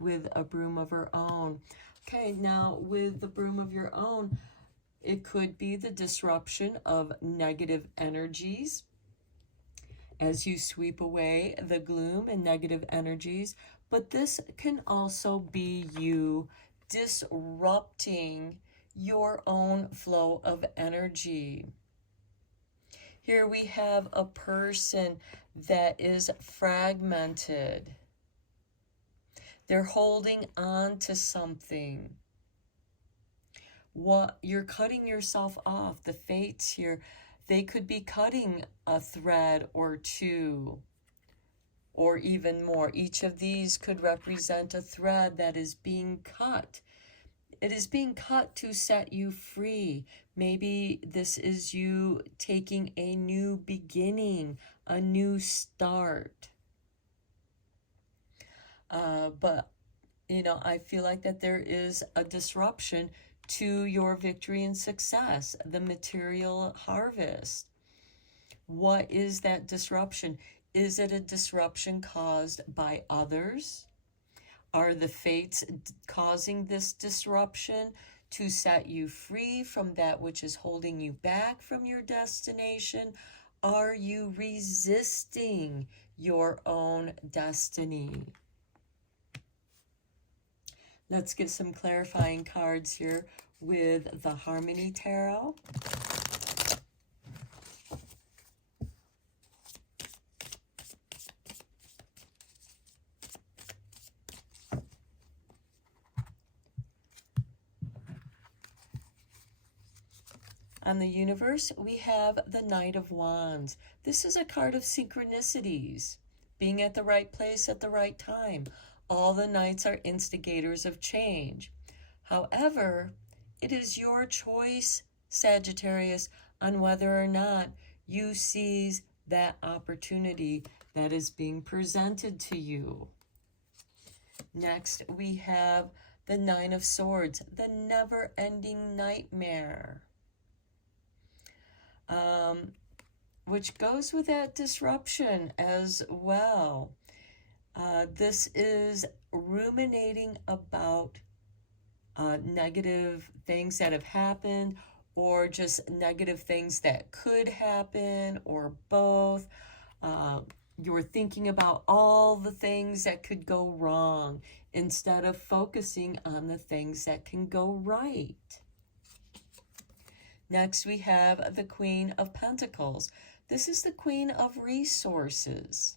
with a broom of her own. Okay, now with the broom of your own, it could be the disruption of negative energies as you sweep away the gloom and negative energies, but this can also be you disrupting your own flow of energy. Here we have a person that is fragmented. They're holding on to something. What you're cutting yourself off. The fates here, they could be cutting a thread or two, or even more. Each of these could represent a thread that is being cut. It is being cut to set you free. Maybe this is you taking a new beginning, a new start. But, you know, I feel like that there is a disruption to your victory and success, the material harvest. What is that disruption? Is it a disruption caused by others? Are the fates causing this disruption to set you free from that which is holding you back from your destination? Are you resisting your own destiny? Let's get some clarifying cards here with the Harmony Tarot. On the universe, we have the Knight of Wands. This is a card of synchronicities, being at the right place at the right time. All the knights are instigators of change. However, it is your choice, Sagittarius, on whether or not you seize that opportunity that is being presented to you. Next, we have the Nine of Swords, the never-ending nightmare. Which goes with that disruption as well. This is ruminating about negative things that have happened, or just negative things that could happen, or both. You're thinking about all the things that could go wrong instead of focusing on the things that can go right. Next, we have the Queen of Pentacles. This is the Queen of Resources.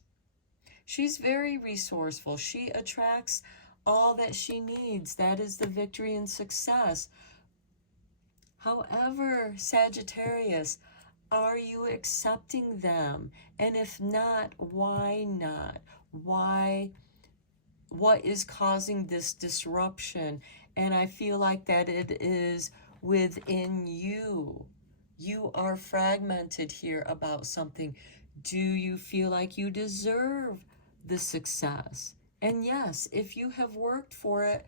She's very resourceful. She attracts all that she needs. That is the victory and success. However, Sagittarius, are you accepting them? And if not, why not? Why? What is causing this disruption? And I feel like that it is within you. You are fragmented here about something. Do you feel like you deserve the success? And yes, if you have worked for it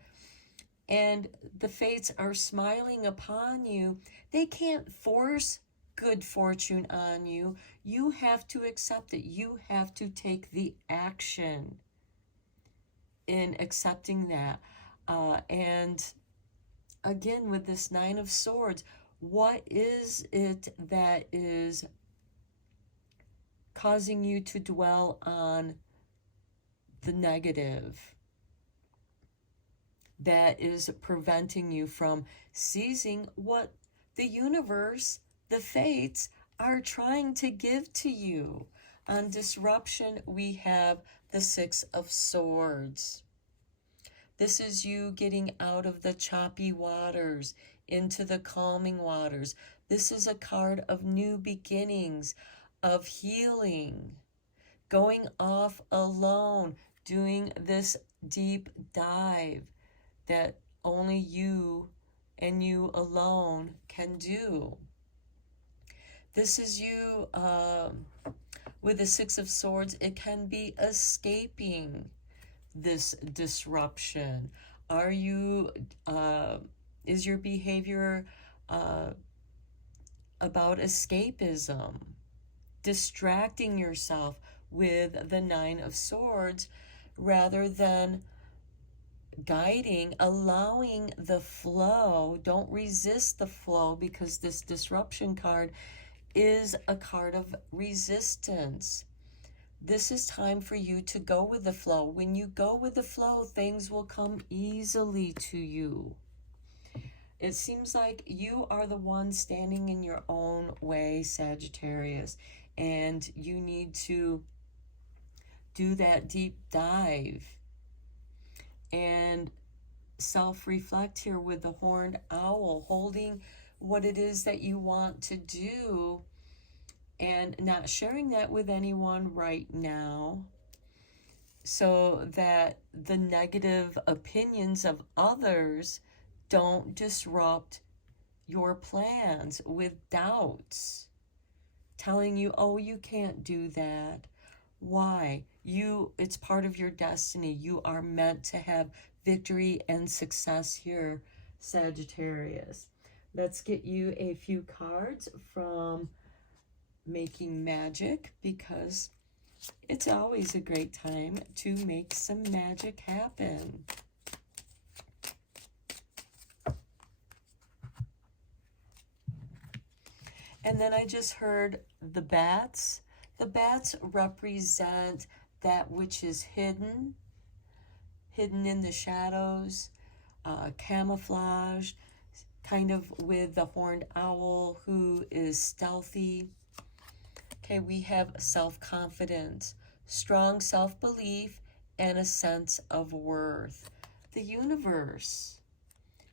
and the fates are smiling upon you, they can't force good fortune on you. You have to accept it. You have to take the action in accepting that. And again, with this Nine of Swords, what is it that is causing you to dwell on the negative, that is preventing you from seizing what the universe, the fates, are trying to give to you? On disruption, we have the Six of Swords. This is you getting out of the choppy waters into the calming waters. This is a card of new beginnings, of healing, going off alone, doing this deep dive that only you and you alone can do. This is you with the Six of Swords. It can be escaping this disruption. Are you, is your behavior about escapism, distracting yourself with the Nine of Swords rather than guiding, allowing the flow? Don't resist the flow, because this disruption card is a card of resistance. This is time for you to go with the flow. When you go with the flow, things will come easily to you. It seems like you are the one standing in your own way, Sagittarius, and you need to do that deep dive and self-reflect here with the horned owl, holding what it is that you want to do and not sharing that with anyone right now, so that the negative opinions of others don't disrupt your plans with doubts, telling you, oh, you can't do that. Why? It's part of your destiny. You are meant to have victory and success here, Sagittarius. Let's get you a few cards from Making Magic, because it's always a great time to make some magic happen. And then I just heard the bats. The bats represent that which is hidden in the shadows, camouflaged, kind of with the horned owl who is stealthy. Okay, we have self-confidence, strong self-belief, and a sense of worth. The universe.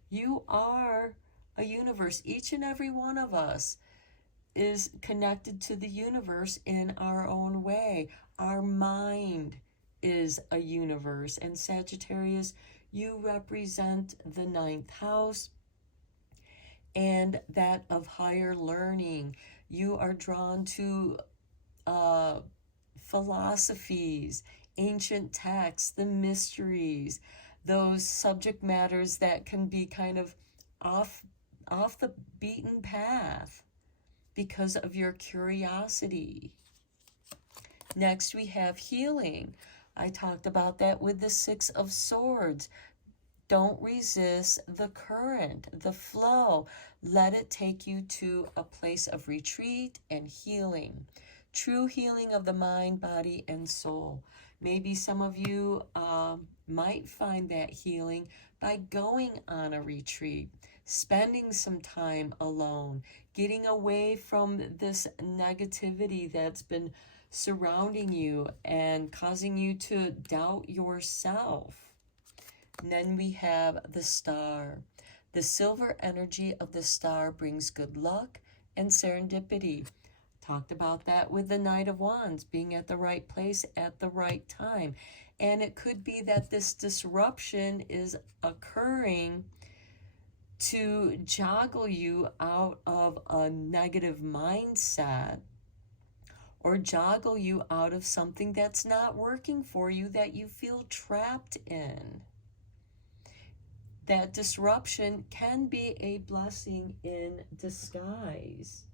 You are a universe. Each and every one of us is connected to the universe in our own way. Our mind is a universe. And Sagittarius, you represent the 9th house and that of higher learning. You are drawn to philosophies, ancient texts, the mysteries, those subject matters that can be kind of off the beaten path because of your curiosity. Next, we have healing. I talked about that with the 6 of Swords. Don't resist the current, the flow. Let it take you to a place of retreat and healing. True healing of the mind, body, and soul. Maybe some of you might find that healing by going on a retreat, spending some time alone, getting away from this negativity that's been surrounding you and causing you to doubt yourself. And then we have the star. The silver energy of the star brings good luck and serendipity. Talked about that with the Knight of Wands, being at the right place at the right time. And it could be that this disruption is occurring to joggle you out of a negative mindset, or joggle you out of something that's not working for you, that you feel trapped in. That disruption can be a blessing in disguise.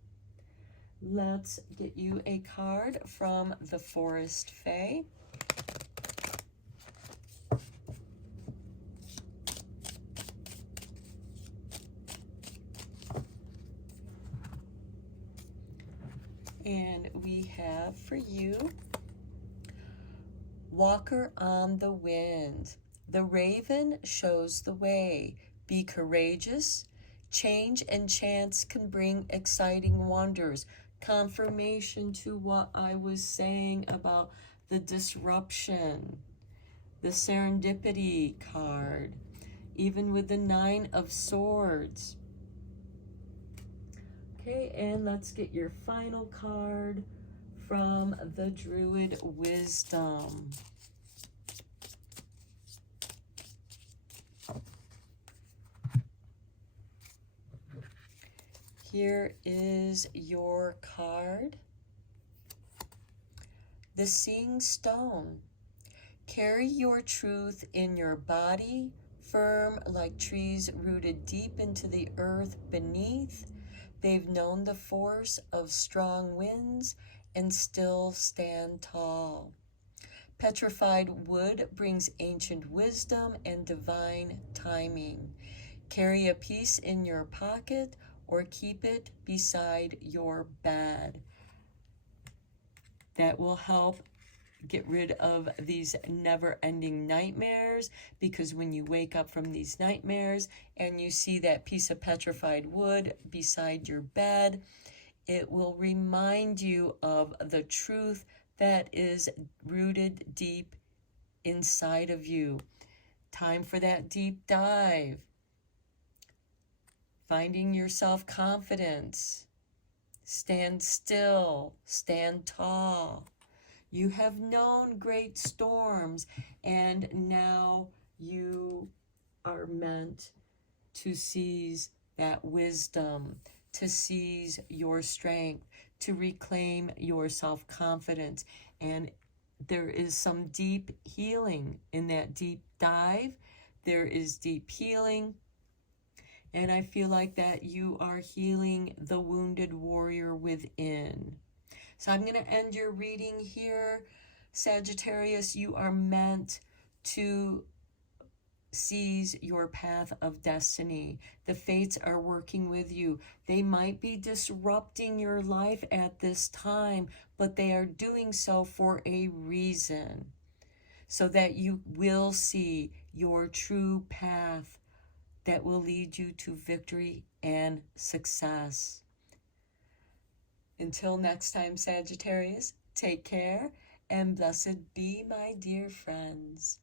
Let's get you a card from the Forest Fae. And we have for you, Walker on the Wind. The raven shows the way. Be courageous. Change and chance can bring exciting wonders. Confirmation to what I was saying about the disruption. The serendipity card. Even with the 9 of Swords. Okay, and let's get your final card from the Druid Wisdom. Here is your card. The Seeing Stone. Carry your truth in your body, firm like trees rooted deep into the earth beneath. They've known the force of strong winds and still stand tall. Petrified wood brings ancient wisdom and divine timing. Carry a piece in your pocket or keep it beside your bed. That will help get rid of these never-ending nightmares, because when you wake up from these nightmares and you see that piece of petrified wood beside your bed, it will remind you of the truth that is rooted deep inside of you. Time for that deep dive. Finding your self-confidence. Stand still. Stand tall. You have known great storms, and now you are meant to seize that wisdom, to seize your strength, to reclaim your self-confidence. And there is some deep healing in that deep dive. There is deep healing. And I feel like that you are healing the wounded warrior within. So I'm going to end your reading here. Sagittarius, you are meant to seize your path of destiny. The fates are working with you. They might be disrupting your life at this time, but they are doing so for a reason, so that you will see your true path that will lead you to victory and success. Until next time, Sagittarius, take care and blessed be, my dear friends.